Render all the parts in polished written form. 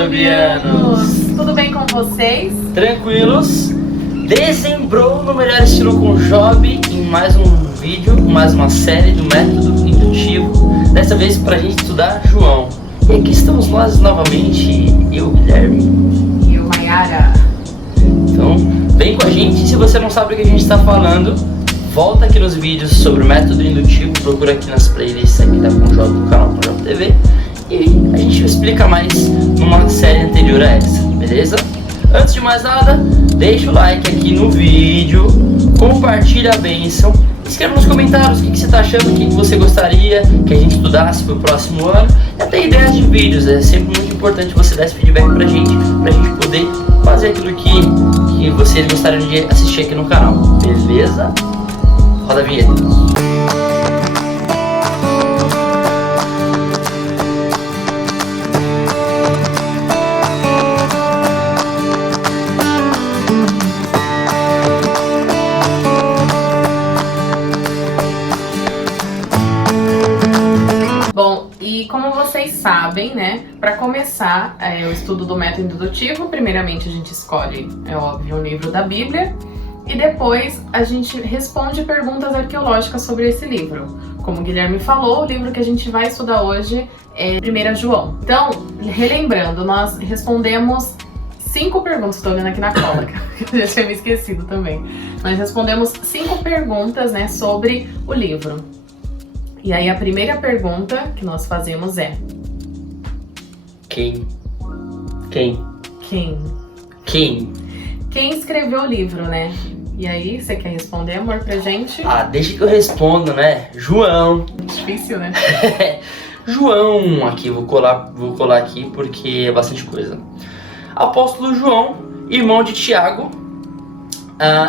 Jovianos! Tudo bem com vocês? Tranquilos? Dezembrou no melhor estilo com Job em mais um vídeo, mais uma série do método indutivo. Dessa vez pra gente estudar João. E aqui estamos nós novamente, eu, Guilherme. E eu, Mayara. Então, vem com a gente. Se você não sabe o que a gente está falando, volta aqui nos vídeos sobre o método indutivo. Procura aqui nas playlists aqui da Conjob, do canal Conjob TV. E a gente explica mais numa série anterior a essa, beleza? Antes de mais nada, deixa o like aqui no vídeo, compartilha a bênção, escreva nos comentários o que você está achando, o que você gostaria que a gente estudasse para o próximo ano, e até ideias de vídeos. É sempre muito importante você dar esse feedback pra gente poder fazer aquilo que vocês gostariam de assistir aqui no canal, beleza? Roda a vinheta. Como vocês sabem, né, para começar o estudo do método indutivo, primeiramente a gente escolhe, é óbvio, um livro da Bíblia e depois a gente responde perguntas arqueológicas sobre esse livro. Como o Guilherme falou, o livro que a gente vai estudar hoje é 1 João. Então, relembrando, nós respondemos 5 perguntas, estou olhando aqui na cola, que eu já tinha me esquecido também. Nós respondemos 5 perguntas, né, sobre o livro. E aí a primeira pergunta que nós fazemos é: Quem escreveu o livro, né? E aí, você quer responder, amor, pra gente? Deixa que eu respondo, né? João. Difícil, né? João, aqui, vou colar aqui porque é bastante coisa. Apóstolo João, irmão de Tiago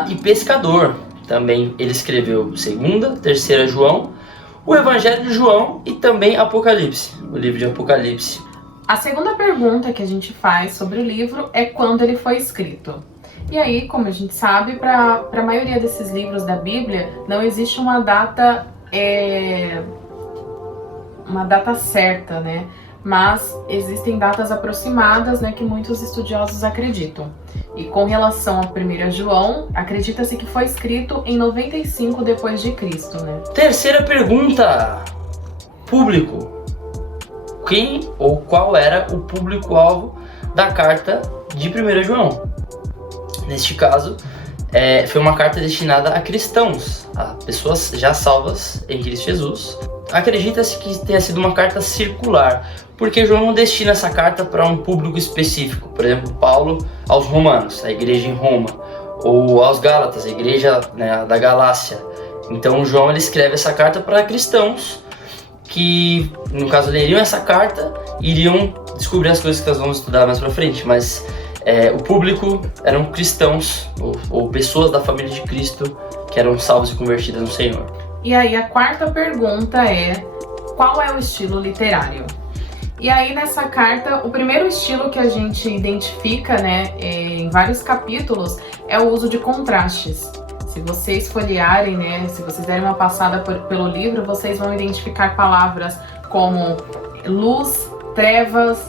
e pescador. Também ele escreveu 2ª, 3ª João, o Evangelho de João e também Apocalipse, o livro de Apocalipse. A segunda pergunta que a gente faz sobre o livro é quando ele foi escrito. E aí, como a gente sabe, para a maioria desses livros da Bíblia, não existe uma data certa, né? Mas existem datas aproximadas, né, que muitos estudiosos acreditam. E com relação a 1 João, acredita-se que foi escrito em 95 depois de Cristo, né? Terceira pergunta: público. Quem ou qual era o público-alvo da carta de 1 João? Neste caso, foi uma carta destinada a cristãos, a pessoas já salvas em Cristo Jesus. Acredita-se que tenha sido uma carta circular, porque João não destina essa carta para um público específico. Por exemplo, Paulo aos romanos, a igreja em Roma, ou aos Gálatas, a igreja, né, da Galácia. Então João ele escreve essa carta para cristãos que, no caso, leriam essa carta e iriam descobrir as coisas que nós vamos estudar mais para frente. Mas o público eram cristãos ou pessoas da família de Cristo que eram salvos e convertidas no Senhor. E aí a quarta pergunta é: qual é o estilo literário? E aí nessa carta, o primeiro estilo que a gente identifica, né, em vários capítulos, é o uso de contrastes. Se vocês folhearem, né, se vocês derem uma passada pelo livro, vocês vão identificar palavras como luz, trevas,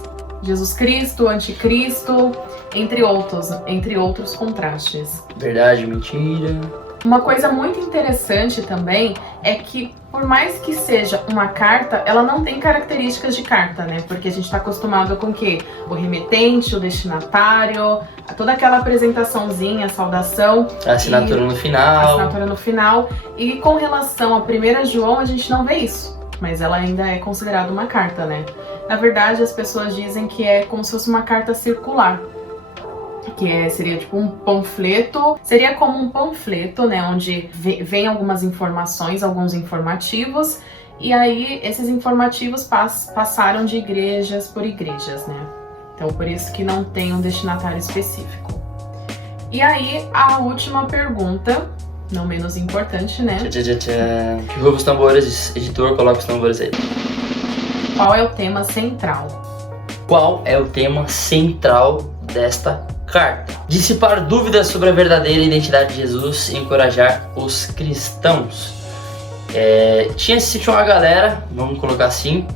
Jesus Cristo, anticristo, entre outros contrastes. Verdade, mentira. Uma coisa muito interessante também é que, por mais que seja uma carta, ela não tem características de carta, né? Porque a gente está acostumado com o quê? O remetente, o destinatário, toda aquela apresentaçãozinha, a saudação. A assinatura no final. A assinatura no final. E com relação a 1 João, a gente não vê isso. Mas ela ainda é considerada uma carta, né? Na verdade, as pessoas dizem que é como se fosse uma carta circular. Que seria tipo um panfleto, seria como um panfleto, né, onde vem algumas informações, alguns informativos, e aí esses informativos passaram de igrejas por igrejas, né, então por isso que não tem um destinatário específico. E aí a última pergunta, não menos importante, né? Que ruba os tambores, editor, coloca os tambores aí. Qual é o tema central? Qual é o tema central desta carta? Dissipar dúvidas sobre a verdadeira identidade de Jesus e encorajar os cristãos. Tinha uma galera, vamos colocar assim,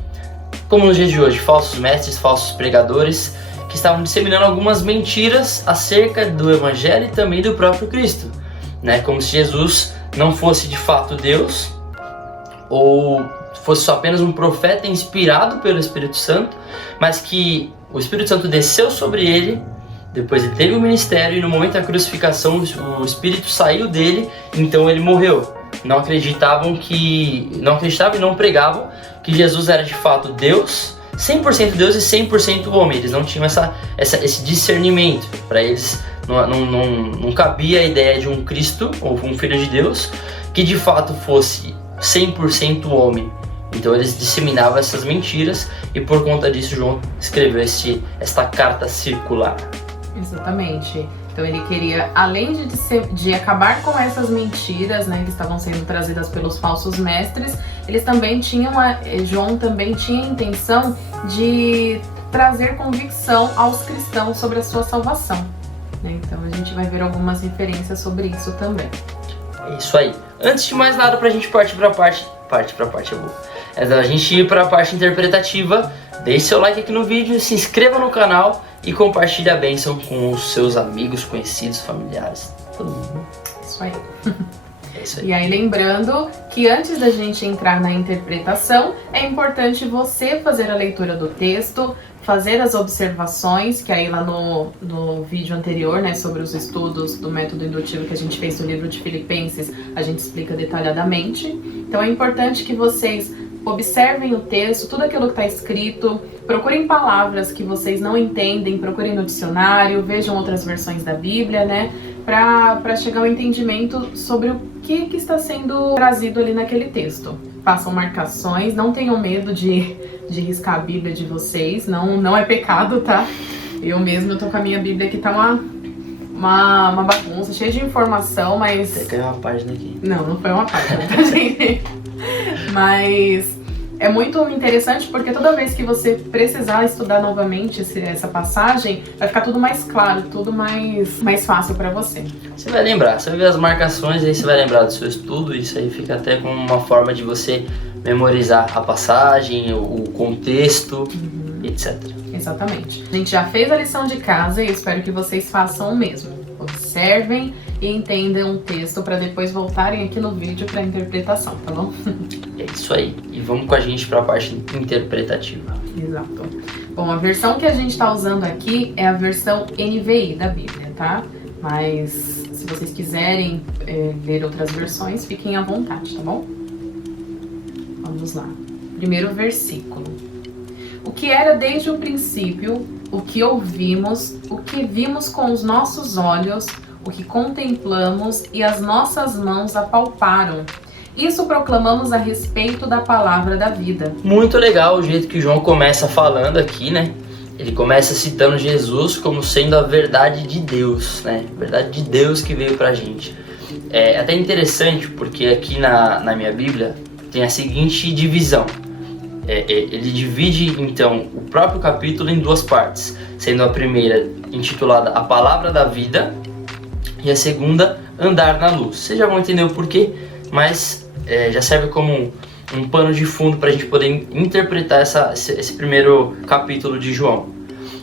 como nos dias de hoje, falsos mestres, falsos pregadores, que que estavam disseminando algumas mentiras acerca do Evangelho e também do próprio Cristo, né? Como se Jesus não fosse de fato Deus, ou fosse só apenas um profeta inspirado pelo Espírito Santo, mas que o Espírito Santo desceu sobre ele, depois ele teve o ministério e no momento da crucificação o Espírito saiu dele, então ele morreu. Não acreditavam e não pregavam que Jesus era de fato Deus, 100% Deus e 100% homem. Eles não tinham esse discernimento. Para eles não cabia a ideia de um Cristo ou um Filho de Deus que de fato fosse 100% homem. Então eles disseminavam essas mentiras e por conta disso João escreveu esta carta circular. Exatamente. Então ele queria, além de acabar com essas mentiras, né, que estavam sendo trazidas pelos falsos mestres, João também tinha a intenção de trazer convicção aos cristãos sobre a sua salvação, né? Então a gente vai ver algumas referências sobre isso também. É isso aí. Antes de mais nada, pra gente partir pra parte é boa. A gente ir pra parte interpretativa, deixe seu like aqui no vídeo, se inscreva no canal e compartilhe a bênção com os seus amigos, conhecidos, familiares, todo mundo. Isso aí. É isso aí. E aí lembrando que antes da gente entrar na interpretação, é importante você fazer a leitura do texto, fazer as observações, que aí lá no vídeo anterior, né, sobre os estudos do método indutivo que a gente fez no livro de Filipenses, a gente explica detalhadamente. Então é importante que vocês observem o texto, tudo aquilo que está escrito, procurem palavras que vocês não entendem, procurem no dicionário, vejam outras versões da Bíblia, né, para chegar ao entendimento sobre o que está sendo trazido ali naquele texto. Façam marcações, não tenham medo de riscar a Bíblia de vocês, não é pecado, tá? Eu mesma tô com a minha Bíblia que tá uma bagunça, cheia de informação, mas... Até caiu uma página aqui. Não foi uma página, tá, gente? Mas é muito interessante porque toda vez que você precisar estudar novamente essa passagem, vai ficar tudo mais claro, tudo mais fácil para você. Você vai lembrar, você vai ver as marcações, aí você vai lembrar do seu estudo, isso aí fica até como uma forma de você memorizar a passagem, o contexto, etc. Exatamente. A gente já fez a lição de casa e eu espero que vocês façam o mesmo. Observem e entendam o texto para depois voltarem aqui no vídeo para a interpretação, tá bom? É isso aí. E vamos com a gente para a parte interpretativa. Exato. Bom, a versão que a gente está usando aqui é a versão NVI da Bíblia, tá? Mas se vocês quiserem ler outras versões, fiquem à vontade, tá bom? Vamos lá. Primeiro versículo. O que era desde o princípio, o que ouvimos, o que vimos com os nossos olhos, o que contemplamos e as nossas mãos apalparam. Isso proclamamos a respeito da palavra da vida. Muito legal o jeito que João começa falando aqui, né? Ele começa citando Jesus como sendo a verdade de Deus, né? A verdade de Deus que veio pra gente. É até interessante porque aqui na minha Bíblia tem a seguinte divisão. Ele divide então o próprio capítulo em duas partes, sendo a primeira intitulada A Palavra da Vida e a segunda Andar na Luz. Vocês já vão entender o porquê, mas já serve como um pano de fundo para a gente poder interpretar esse primeiro capítulo de João.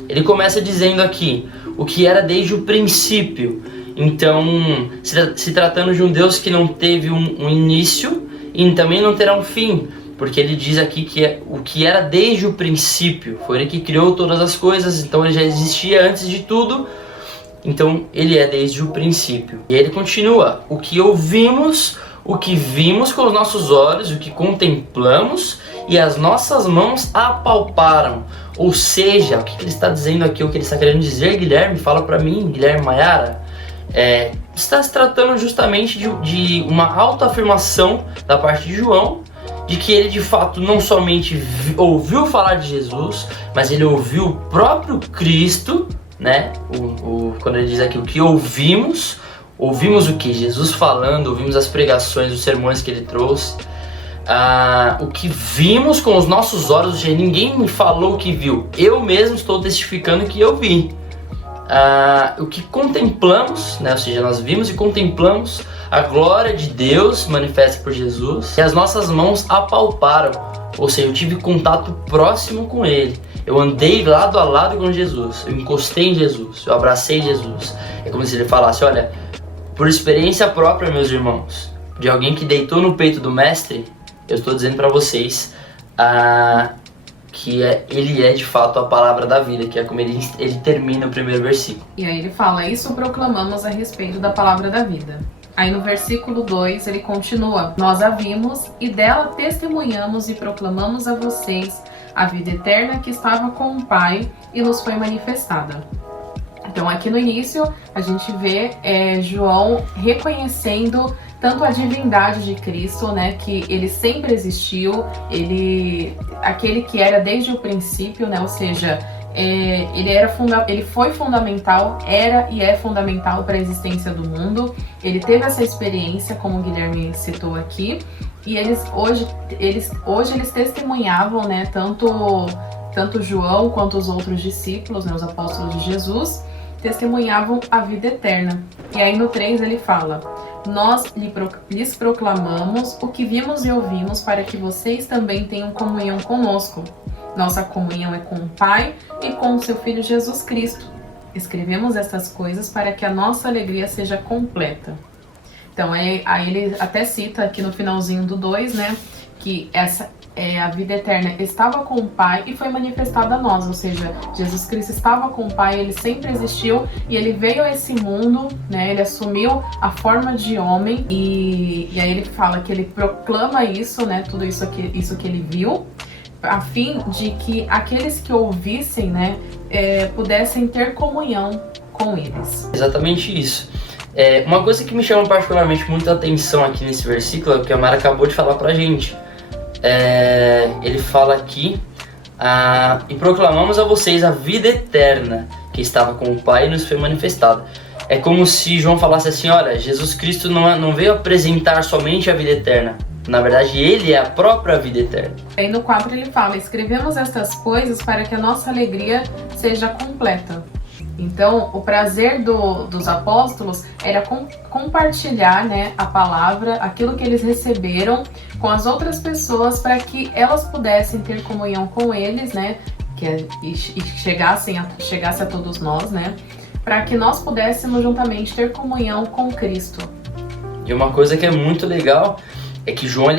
Ele começa dizendo aqui o que era desde o princípio, então se tratando de um Deus que não teve um início e também não terá um fim, porque ele diz aqui que o que era desde o princípio, foi ele que criou todas as coisas, então ele já existia antes de tudo, então ele é desde o princípio. E ele continua, o que ouvimos, o que vimos com os nossos olhos, o que contemplamos e as nossas mãos apalparam. Ou seja, o que ele está dizendo aqui, o que ele está querendo dizer, Guilherme, fala para mim, Guilherme Maiara, está se tratando justamente de uma autoafirmação da parte de João, de que ele de fato não somente ouviu falar de Jesus, mas ele ouviu o próprio Cristo, né? Quando ele diz aqui o que ouvimos o que? Jesus falando, ouvimos as pregações, os sermões que ele trouxe, o que vimos com os nossos olhos, ou seja, ninguém me falou o que viu, eu mesmo estou testificando que eu vi. O que contemplamos, né? Ou seja, nós vimos e contemplamos a glória de Deus manifesta por Jesus e as nossas mãos apalparam, ou seja, eu tive contato próximo com Ele. Eu andei lado a lado com Jesus, eu encostei em Jesus, eu abracei Jesus. É como se ele falasse, olha, por experiência própria, meus irmãos, de alguém que deitou no peito do mestre, eu estou dizendo para vocês que ele é de fato a palavra da vida, que é como ele termina o primeiro versículo. E aí ele fala, isso proclamamos a respeito da palavra da vida. Aí no versículo 2 ele continua, nós a vimos e dela testemunhamos e proclamamos a vocês a vida eterna que estava com o Pai e nos foi manifestada. Então aqui no início a gente vê João reconhecendo tanto a divindade de Cristo, né, que ele sempre existiu, aquele que era desde o princípio, né, ou seja, ele foi fundamental, era e é fundamental para a existência do mundo. Ele teve essa experiência, como o Guilherme citou aqui, e hoje eles testemunhavam, né, tanto João quanto os outros discípulos, né, os apóstolos de Jesus, testemunhavam a vida eterna. E aí no 3 ele fala, nós lhes proclamamos o que vimos e ouvimos para que vocês também tenham comunhão conosco. Nossa comunhão é com o Pai e com o seu Filho Jesus Cristo. Escrevemos essas coisas para que a nossa alegria seja completa. Então, aí ele até cita aqui no finalzinho do 2, né, que a vida eterna estava com o Pai e foi manifestada a nós, ou seja, Jesus Cristo estava com o Pai, ele sempre existiu e ele veio a esse mundo, né, ele assumiu a forma de homem e aí ele fala que ele proclama isso, né, tudo isso que ele viu, a fim de que aqueles que ouvissem, né, pudessem ter comunhão com eles. Exatamente isso. Uma coisa que me chama particularmente muita atenção aqui nesse versículo é o que a Mara acabou de falar pra gente. Ele fala aqui, e proclamamos a vocês a vida eterna que estava com o Pai e nos foi manifestada. É como se João falasse assim, olha, Jesus Cristo não veio apresentar somente a vida eterna. Na verdade, ele é a própria vida eterna. Aí no 4 ele fala, escrevemos estas coisas para que a nossa alegria seja completa. Então, o prazer dos apóstolos era compartilhar, né, a palavra, aquilo que eles receberam com as outras pessoas para que elas pudessem ter comunhão com eles, né, e chegasse a todos nós, né, para que nós pudéssemos juntamente ter comunhão com Cristo. E uma coisa que é muito legal é que João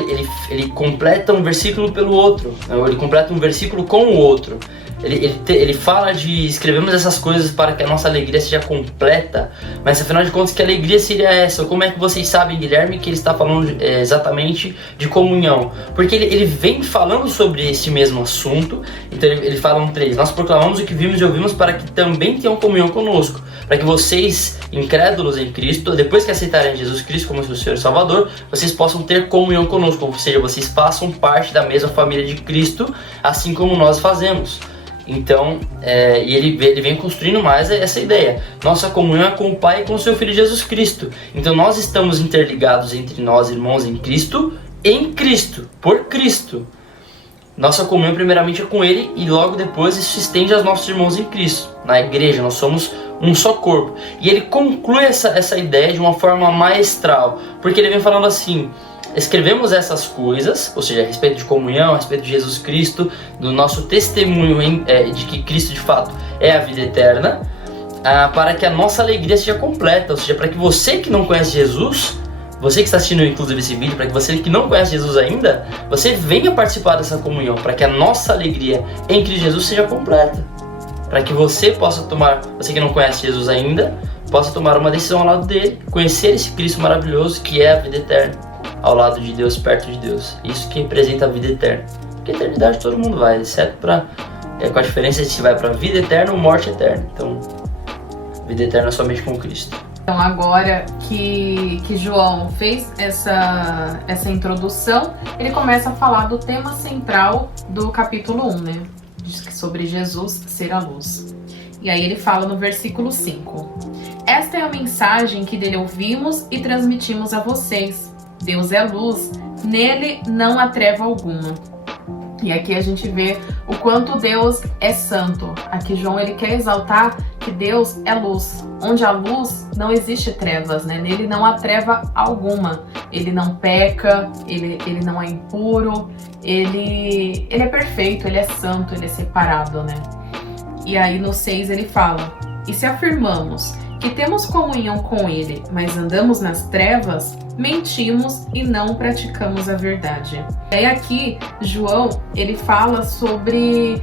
ele completa um versículo pelo outro, ele completa um versículo com o outro. Ele fala de escrevemos essas coisas para que a nossa alegria seja completa, mas afinal de contas que alegria seria essa? Como é que vocês sabem, Guilherme, que ele está falando exatamente de comunhão? Porque ele vem falando sobre esse mesmo assunto, então ele fala no 3, nós proclamamos o que vimos e ouvimos para que também tenham comunhão conosco, para que vocês, incrédulos em Cristo, depois que aceitarem Jesus Cristo como seu Senhor e Salvador, vocês possam ter comunhão conosco, ou seja, vocês façam parte da mesma família de Cristo, assim como nós fazemos. Então, e ele vem construindo mais essa ideia. Nossa comunhão é com o Pai e com o seu Filho Jesus Cristo. Então nós estamos interligados entre nós, irmãos, em Cristo, por Cristo. Nossa comunhão primeiramente é com Ele e logo depois isso se estende aos nossos irmãos em Cristo. Na igreja nós somos um só corpo. E ele conclui essa ideia de uma forma maestral, porque ele vem falando assim, escrevemos essas coisas, ou seja, a respeito de comunhão, a respeito de Jesus Cristo, do nosso testemunho de que Cristo de fato é a vida eterna, para que a nossa alegria seja completa, ou seja, para que você que não conhece Jesus, você que está assistindo inclusive esse vídeo, para que você que não conhece Jesus ainda, você venha participar dessa comunhão, para que a nossa alegria em Cristo Jesus seja completa, para que você possa tomar, você que não conhece Jesus ainda, possa tomar uma decisão ao lado dele, conhecer esse Cristo maravilhoso que é a vida eterna, ao lado de Deus, perto de Deus. Isso que representa a vida eterna. Porque a eternidade todo mundo vai, exceto com a diferença de se vai para vida eterna ou morte eterna. Então, vida eterna somente com Cristo. Então agora que João fez essa introdução, ele começa a falar do tema central do capítulo 1, né? Sobre Jesus ser a luz. E aí ele fala no versículo 5. Esta é a mensagem que dele ouvimos e transmitimos a vocês. Deus é luz, nele não há treva alguma. E aqui a gente vê o quanto Deus é santo. Aqui João ele quer exaltar que Deus é luz. Onde há luz, não existe trevas, né? Nele não há treva alguma. ele não peca, ele não é impuro, ele é perfeito, ele é santo, ele é separado, né? E aí no 6 ele fala: e se afirmamos que temos comunhão com ele, mas andamos nas trevas, mentimos e não praticamos a verdade. E aí aqui, João, ele fala sobre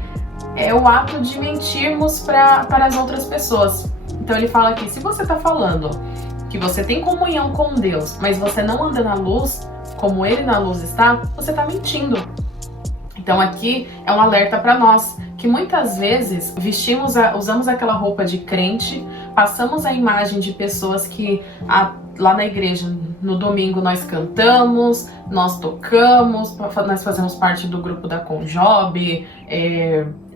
o ato de mentirmos para as outras pessoas. Então ele fala aqui: se você está falando que você tem comunhão com Deus, mas você não anda na luz, como ele na luz está, você está mentindo. Então aqui é um alerta para nós, que muitas vezes usamos aquela roupa de crente, passamos a imagem de pessoas que lá na igreja, no domingo, nós cantamos, nós tocamos, nós fazemos parte do grupo da Conjob,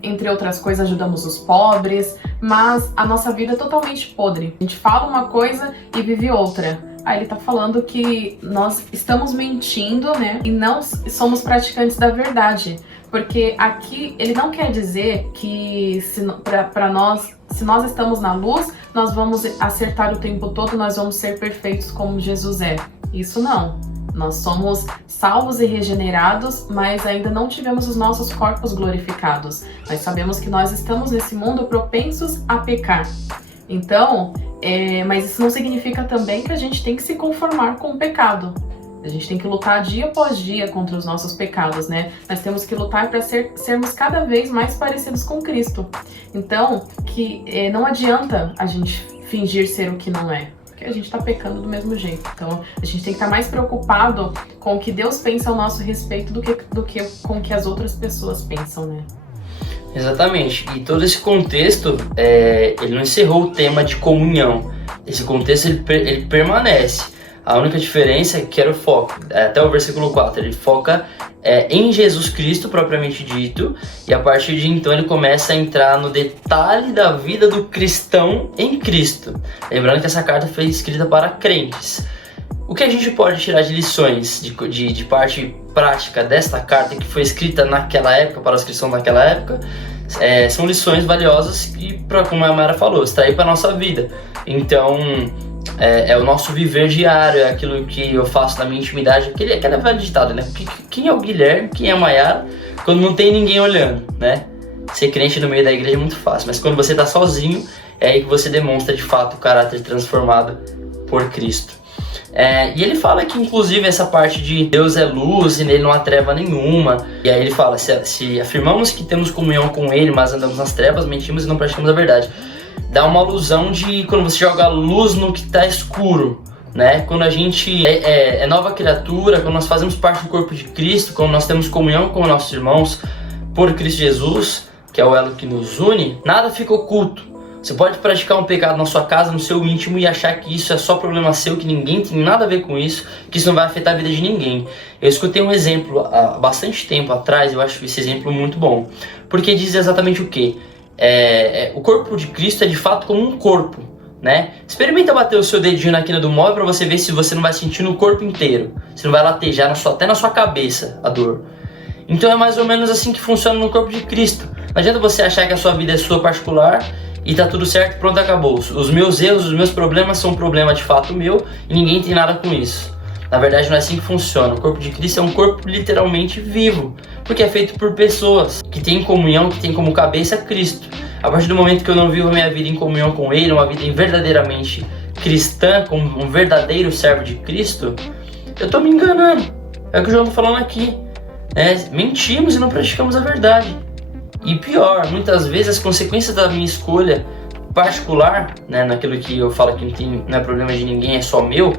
entre outras coisas, ajudamos os pobres, mas a nossa vida é totalmente podre. A gente fala uma coisa e vive outra. Aí ele tá falando que nós estamos mentindo, né? E não somos praticantes da verdade. Porque aqui ele não quer dizer que para nós, se nós estamos na luz, nós vamos acertar o tempo todo, nós vamos ser perfeitos como Jesus é. Isso não. Nós somos salvos e regenerados, mas ainda não tivemos os nossos corpos glorificados. Nós sabemos que nós estamos nesse mundo propensos a pecar. Então, mas isso não significa também que a gente tem que se conformar com o pecado. A gente tem que lutar dia após dia contra os nossos pecados, né? Nós temos que lutar para sermos cada vez mais parecidos com Cristo. Então, não adianta a gente fingir ser o que não é, porque a gente está pecando do mesmo jeito. Então, a gente tem que estar mais preocupado com o que Deus pensa ao nosso respeito do que com o que as outras pessoas pensam, né? Exatamente. E todo esse contexto, ele não encerrou o tema de comunhão. Esse contexto, ele permanece. A única diferença é que era o foco, até o versículo 4, ele foca em Jesus Cristo, propriamente dito, e a partir de então ele começa a entrar no detalhe da vida do cristão em Cristo. Lembrando que essa carta foi escrita para crentes. O que a gente pode tirar de lições, de parte prática desta carta que foi escrita naquela época, para os cristãos naquela época, são lições valiosas que, como a Mara falou, extrair para a nossa vida. Então, é o nosso viver diário, é aquilo que eu faço na minha intimidade, aquele velho ditado, né? Quem é o Guilherme, quem é a Mayara, quando não tem ninguém olhando, né? Ser crente no meio da igreja é muito fácil, mas quando você está sozinho, é aí que você demonstra de fato o caráter transformado por Cristo. E ele fala que inclusive essa parte de Deus é luz e nele não há treva nenhuma. E aí ele fala, se afirmamos que temos comunhão com ele, mas andamos nas trevas, mentimos e não praticamos a verdade. Dá uma alusão de quando você joga luz no que está escuro, né? Quando a gente é nova criatura, quando nós fazemos parte do corpo de Cristo, quando nós temos comunhão com nossos irmãos por Cristo Jesus, que é o elo que nos une, nada fica oculto. Você pode praticar um pecado na sua casa, no seu íntimo, e achar que isso é só problema seu, que ninguém tem nada a ver com isso, que isso não vai afetar a vida de ninguém. Eu escutei um exemplo há bastante tempo atrás, eu acho esse exemplo muito bom, porque diz exatamente o quê? O corpo de Cristo é de fato como um corpo, né? Experimenta bater o seu dedinho na quina do móvel para você ver se você não vai sentir no corpo inteiro, você não vai latejar até na sua cabeça a dor. Então é mais ou menos assim que funciona no corpo de Cristo. Não adianta você achar que a sua vida é sua particular e tá tudo certo, pronto, acabou. Os meus erros, os meus problemas são um problema de fato meu e ninguém tem nada com isso. Na verdade não é assim que funciona. O corpo de Cristo é um corpo literalmente vivo, porque é feito por pessoas que têm comunhão, que têm como cabeça Cristo. A partir do momento que eu não vivo a minha vida em comunhão com Ele, uma vida verdadeiramente cristã, como um verdadeiro servo de Cristo, eu tô me enganando. É o que o João tá falando aqui. Mentimos e não praticamos a verdade. E pior, muitas vezes as consequências da minha escolha particular, né, naquilo que eu falo que não é problema de ninguém, é só meu,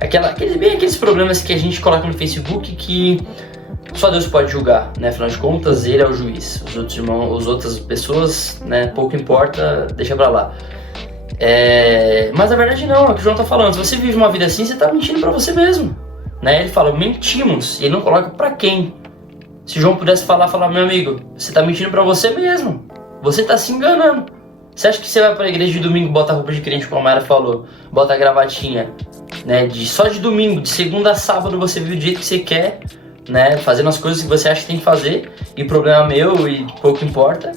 aqueles problemas que a gente coloca no Facebook que só Deus pode julgar, né? Afinal de contas, Ele é o juiz. Os outros irmãos, as outras pessoas, né, pouco importa, deixa pra lá. Mas na verdade não, é o que o João tá falando. Se você vive uma vida assim, você tá mentindo pra você mesmo, né? Ele fala, mentimos, e ele não coloca pra quem. Se João pudesse falar, meu amigo, você tá mentindo pra você mesmo. Você tá se enganando. Você acha que você vai pra igreja de domingo, bota a roupa de crente, como a Mayara falou, bota a gravatinha, né? Só de domingo, de segunda a sábado você vive do jeito que você quer, né? Fazendo as coisas que você acha que tem que fazer, e problema meu e pouco importa.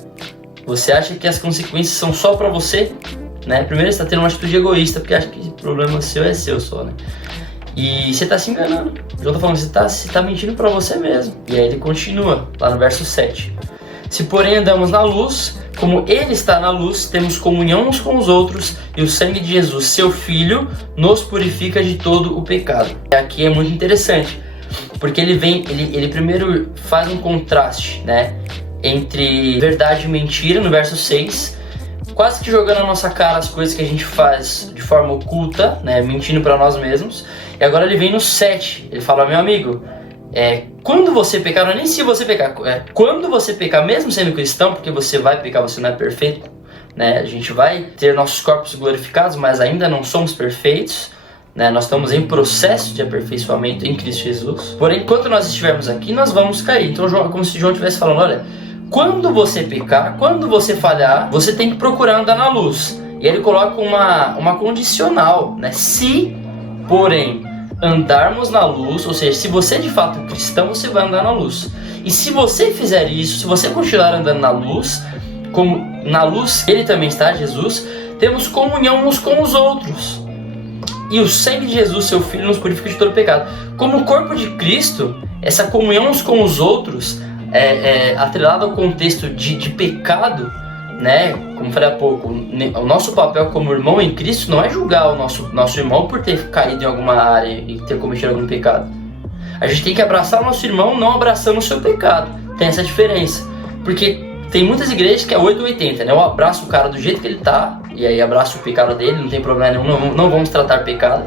Você acha que as consequências são só pra você, né? Primeiro você tá tendo uma atitude egoísta, porque acha que o problema seu é seu só, né? E você tá se enganando. João tá falando, você tá mentindo pra você mesmo. E aí ele continua, lá no verso 7. Se porém andamos na luz, como ele está na luz, temos comunhão uns com os outros, e o sangue de Jesus, seu Filho, nos purifica de todo o pecado. Aqui é muito interessante, porque ele primeiro faz um contraste, né, entre verdade e mentira, no verso 6, quase que jogando na nossa cara as coisas que a gente faz de forma oculta, né, mentindo para nós mesmos. E agora ele vem no 7, ele fala, meu amigo, quando você pecar, não é nem se você pecar, quando você pecar, mesmo sendo cristão, porque você vai pecar, você não é perfeito, né? A gente vai ter nossos corpos glorificados, mas ainda não somos perfeitos, né? Nós estamos em processo de aperfeiçoamento em Cristo Jesus. Porém, enquanto nós estivermos aqui, nós vamos cair. Então, como se João estivesse falando, olha, quando você pecar, quando você falhar, você tem que procurar andar na luz. E ele coloca uma condicional, né? Se, porém, andarmos na luz, ou seja, se você é de fato cristão, você vai andar na luz. E se você fizer isso, se você continuar andando na luz, como na luz ele também está, Jesus, temos comunhão uns com os outros. E o sangue de Jesus, seu Filho, nos purifica de todo pecado. Como o corpo de Cristo, essa comunhão uns com os outros é atrelada ao contexto de pecado, né? Como falei há pouco, o nosso papel como irmão em Cristo não é julgar o nosso irmão por ter caído em alguma área e ter cometido algum pecado. A gente tem que abraçar o nosso irmão não abraçando o seu pecado. Tem essa diferença. Porque tem muitas igrejas que é 880, né? Eu abraço o cara do jeito que ele tá, e aí abraço o pecado dele, não tem problema nenhum, não vamos tratar pecado.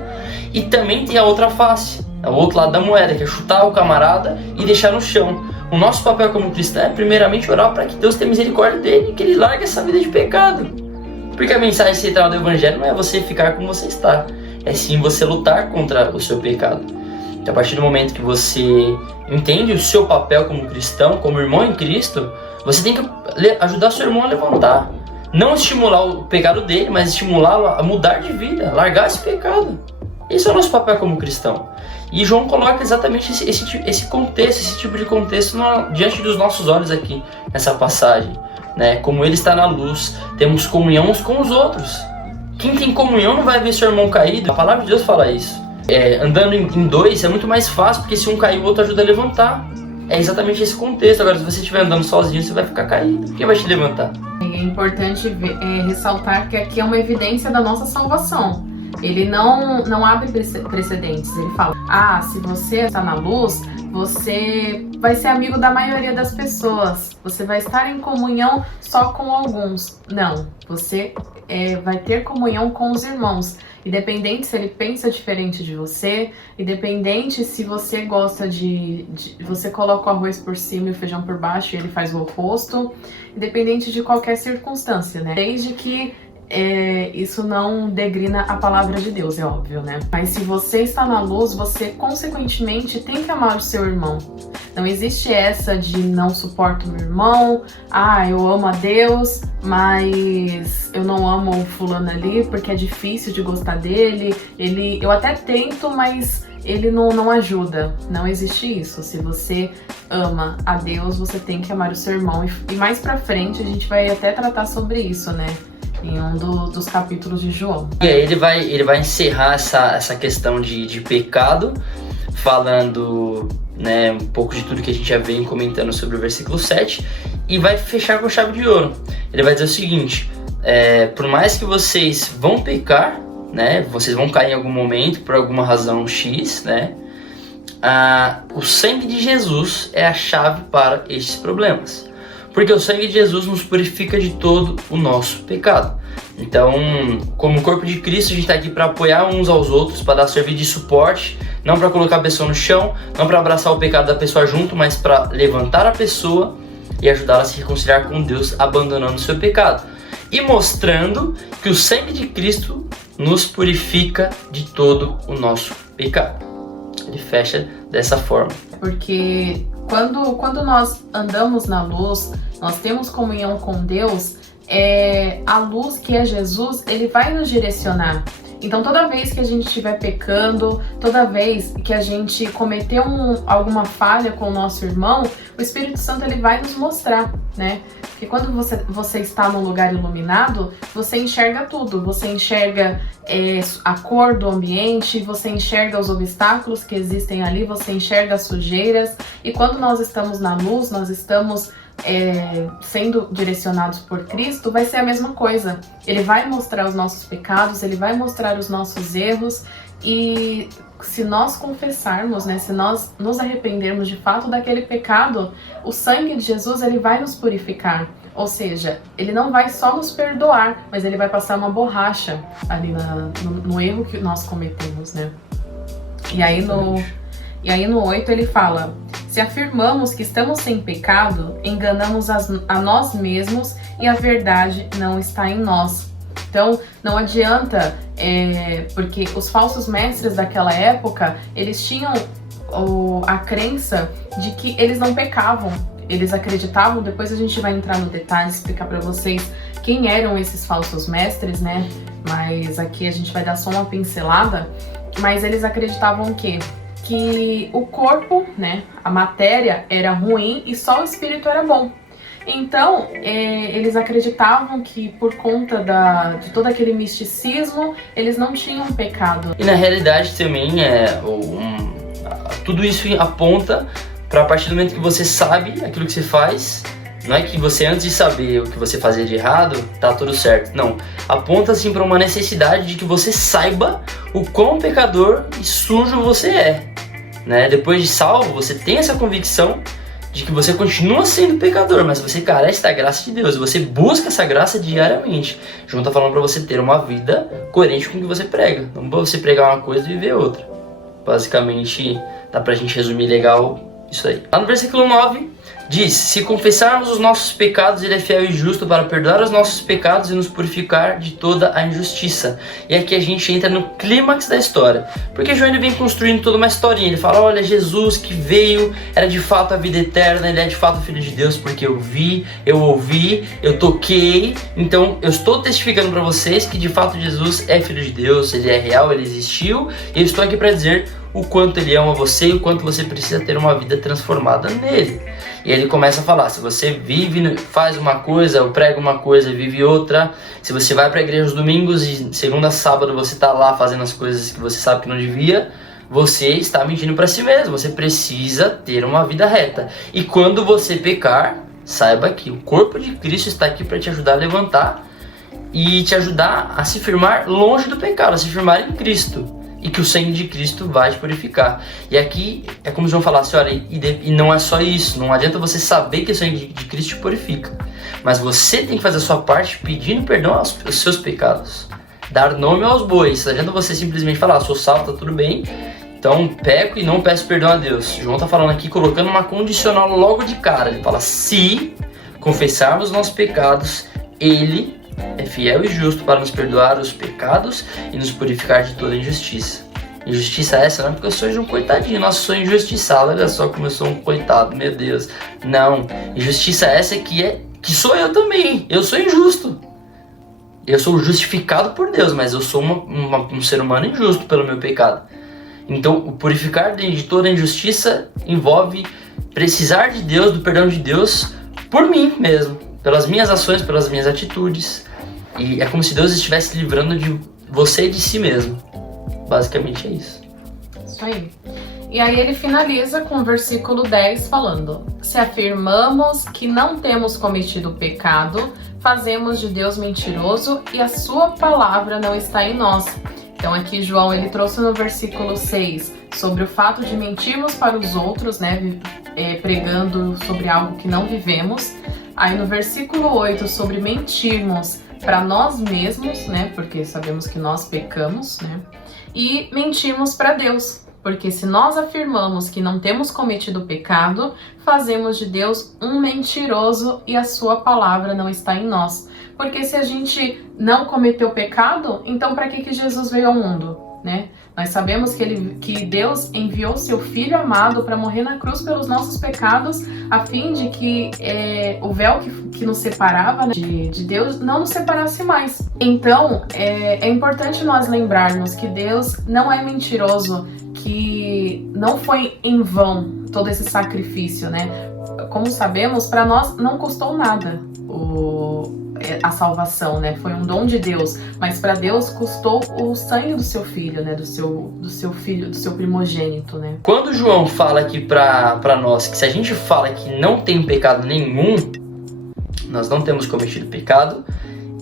E também tem a outra face, o outro lado da moeda, que é chutar o camarada e deixar no chão. O nosso papel como cristão é primeiramente orar para que Deus tenha misericórdia dele e que ele largue essa vida de pecado. Porque a mensagem central do Evangelho não é você ficar como você está, é sim você lutar contra o seu pecado. Então, a partir do momento que você entende o seu papel como cristão, como irmão em Cristo, você tem que ajudar seu irmão a levantar. Não estimular o pecado dele, mas estimulá-lo a mudar de vida, largar esse pecado. Esse é o nosso papel como cristão. E João coloca exatamente esse contexto, esse tipo de contexto diante dos nossos olhos aqui, nessa passagem. Né? Como ele está na luz, temos comunhão uns com os outros. Quem tem comunhão não vai ver seu irmão caído. A palavra de Deus fala isso. Andando em dois é muito mais fácil, porque se um cair, o outro ajuda a levantar. É exatamente esse contexto. Agora, se você estiver andando sozinho, você vai ficar caído. Quem vai te levantar? É importante ressaltar que aqui é uma evidência da nossa salvação. Ele não abre precedentes. Ele fala, se você está na luz, você vai ser amigo da maioria das pessoas. Você vai estar em comunhão só com alguns. Não, você vai ter comunhão com os irmãos. Independente se ele pensa diferente de você, independente se você gosta você coloca o arroz por cima e o feijão por baixo e ele faz o oposto, independente de qualquer circunstância, né? Desde que isso não degrina a palavra de Deus, é óbvio, né? Mas se você está na luz, você consequentemente tem que amar o seu irmão. Não existe essa de não suporto meu irmão, eu amo a Deus, mas eu não amo o fulano ali porque é difícil de gostar dele, eu até tento, mas ele não ajuda. Não existe isso. Se você ama a Deus, você tem que amar o seu irmão. E mais pra frente a gente vai até tratar sobre isso, né? Em um dos capítulos de João. E aí ele vai encerrar essa questão de pecado, falando, né, um pouco de tudo que a gente já vem comentando sobre o versículo 7, e vai fechar com chave de ouro. Ele vai dizer o seguinte, por mais que vocês vão pecar, né, vocês vão cair em algum momento, por alguma razão X, né, o sangue de Jesus é a chave para estes problemas. Porque o sangue de Jesus nos purifica de todo o nosso pecado. Então, como corpo de Cristo, a gente está aqui para apoiar uns aos outros, para dar serviço de suporte, não para colocar a pessoa no chão, não para abraçar o pecado da pessoa junto, mas para levantar a pessoa e ajudá-la a se reconciliar com Deus, abandonando o seu pecado. E mostrando que o sangue de Cristo nos purifica de todo o nosso pecado. Ele fecha dessa forma. Porque quando nós andamos na luz, nós temos comunhão com Deus, a luz que é Jesus, ele vai nos direcionar. Então toda vez que a gente estiver pecando, toda vez que a gente cometeu alguma falha com o nosso irmão, o Espírito Santo ele vai nos mostrar, né? Porque quando você está num lugar iluminado, você enxerga tudo. Você enxerga a cor do ambiente, você enxerga os obstáculos que existem ali, você enxerga as sujeiras. E quando nós estamos na luz, nós estamos sendo direcionados por Cristo, vai ser a mesma coisa. Ele vai mostrar os nossos pecados, ele vai mostrar os nossos erros. E se nós confessarmos, né, se nós nos arrependermos de fato daquele pecado, o sangue de Jesus, ele vai nos purificar. Ou seja, ele não vai só nos perdoar, mas ele vai passar uma borracha ali no erro que nós cometemos, né? E aí no 8 ele fala: se afirmamos que estamos sem pecado, enganamos a nós mesmos e a verdade não está em nós. Então, não adianta, porque os falsos mestres daquela época, eles tinham a crença de que eles não pecavam. Eles acreditavam, depois a gente vai entrar no detalhe, explicar para vocês quem eram esses falsos mestres, né? Mas aqui a gente vai dar só uma pincelada. Mas eles acreditavam que o corpo, né, a matéria era ruim e só o espírito era bom. Então, eles acreditavam que por conta de todo aquele misticismo, eles não tinham pecado. E na realidade também, tudo isso aponta para a partir do momento que você sabe aquilo que você faz, não é que você antes de saber o que você fazia de errado, tá tudo certo. Não, aponta assim para uma necessidade de que você saiba o quão pecador e sujo você é, né? Depois de salvo, você tem essa convicção de que você continua sendo pecador, mas você carece da graça de Deus, você busca essa graça diariamente. João tá falando para você ter uma vida coerente com o que você prega, não para você pregar uma coisa e viver outra. Basicamente, dá pra gente resumir legal isso aí. Lá no versículo 9, diz: se confessarmos os nossos pecados, ele é fiel e justo para perdoar os nossos pecados e nos purificar de toda a injustiça. E aqui a gente entra no clímax da história, porque João ele vem construindo toda uma historinha. Ele fala: olha, Jesus que veio, era de fato a vida eterna, ele é de fato o Filho de Deus, porque eu vi, eu ouvi, eu toquei. Então eu estou testificando para vocês que de fato Jesus é Filho de Deus, ele é real, ele existiu, e eu estou aqui para dizer o quanto ele ama você e o quanto você precisa ter uma vida transformada nele. E ele começa a falar: se você faz uma coisa, ou prega uma coisa e vive outra, se você vai para a igreja aos domingos e segunda a sábado você está lá fazendo as coisas que você sabe que não devia, você está mentindo para si mesmo. Você precisa ter uma vida reta. E quando você pecar, saiba que o corpo de Cristo está aqui para te ajudar a levantar e te ajudar a se firmar longe do pecado, a se firmar em Cristo. E que o sangue de Cristo vai te purificar. E aqui é como João falasse: olha, e não é só isso. Não adianta você saber que o sangue de Cristo te purifica, mas você tem que fazer a sua parte pedindo perdão aos seus pecados, dar nome aos bois. Não adianta você simplesmente falar: sou salvo, tá tudo bem, então peco e não peço perdão a Deus. João tá falando aqui, colocando uma condicional logo de cara. Ele fala: se confessarmos os nossos pecados, ele é fiel e justo para nos perdoar os pecados e nos purificar de toda injustiça. Injustiça essa não é porque eu sou um coitadinho, nossa, eu sou injustiçado, olha só como eu sou um coitado, meu Deus. Não, injustiça essa que sou eu também, eu sou injusto. Eu sou justificado por Deus, mas eu sou um ser humano injusto pelo meu pecado. Então, o purificar de toda injustiça envolve precisar de Deus, do perdão de Deus, por mim mesmo, pelas minhas ações, pelas minhas atitudes. E é como se Deus estivesse livrando de você e de si mesmo. Basicamente é isso. Isso aí. E aí ele finaliza com o versículo 10 falando: se afirmamos que não temos cometido pecado, fazemos de Deus mentiroso e a sua palavra não está em nós. Então aqui João ele trouxe no versículo 6 sobre o fato de mentirmos para os outros, né, pregando sobre algo que não vivemos. Aí no versículo 8 sobre mentirmos para nós mesmos, né, porque sabemos que nós pecamos, né, e mentirmos para Deus, porque se nós afirmamos que não temos cometido pecado, fazemos de Deus um mentiroso e a sua palavra não está em nós. Porque se a gente não cometeu pecado, então para que Jesus veio ao mundo, né? Nós sabemos que Deus enviou seu Filho amado para morrer na cruz pelos nossos pecados, a fim de que o véu que nos separava, né, de Deus não nos separasse mais. Então, é importante nós lembrarmos que Deus não é mentiroso, que não foi em vão todo esse sacrifício, né? como sabemos, para nós não custou nada a salvação, né? Foi um dom de Deus, mas para Deus custou o sangue do seu filho, né? Do seu filho, do seu primogênito, né? Quando João fala aqui para nós que se a gente fala que não tem pecado nenhum, nós não temos cometido pecado,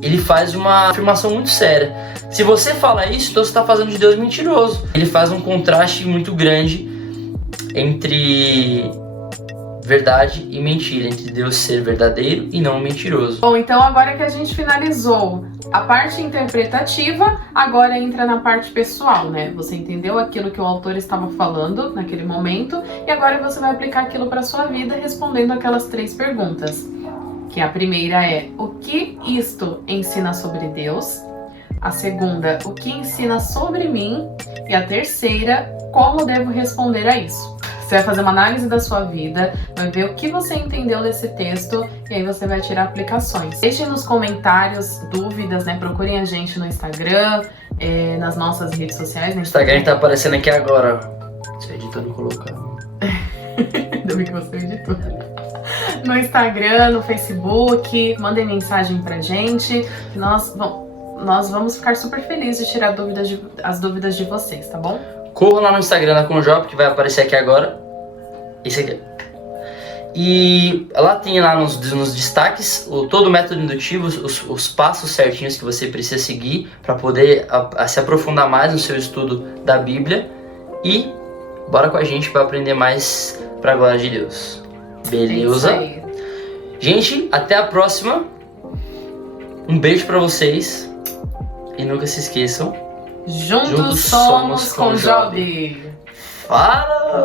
ele faz uma afirmação muito séria. Se você fala isso, então você está fazendo de Deus mentiroso. Ele faz um contraste muito grande entre verdade e mentira, entre Deus ser verdadeiro e não mentiroso. Bom, então agora que a gente finalizou a parte interpretativa, agora entra na parte pessoal, né? Você entendeu aquilo que o autor estava falando naquele momento e agora você vai aplicar aquilo para sua vida respondendo aquelas 3 perguntas. Que a primeira é: o que isto ensina sobre Deus? A segunda: o que ensina sobre mim? E a terceira: como devo responder a isso? Você vai fazer uma análise da sua vida, vai ver o que você entendeu desse texto e aí você vai tirar aplicações. Deixem nos comentários dúvidas, né? Procurem a gente no Instagram, nas nossas redes sociais. O Instagram tá aparecendo aqui agora. Se o editor não colocar. Ainda bem que você editou. No Instagram, no Facebook, mandem mensagem pra gente. Nós vamos ficar super felizes de tirar as dúvidas de vocês, tá bom? Corra lá no Instagram da Conjop, que vai aparecer aqui agora. Esse aqui. E lá tem lá nos destaques todo o método indutivo, os passos certinhos que você precisa seguir para poder se aprofundar mais no seu estudo da Bíblia. E bora com a gente para aprender mais para a glória de Deus. Beleza? É isso aí. Gente, até a próxima. Um beijo para vocês. E nunca se esqueçam. Juntos somos com Job. Fala!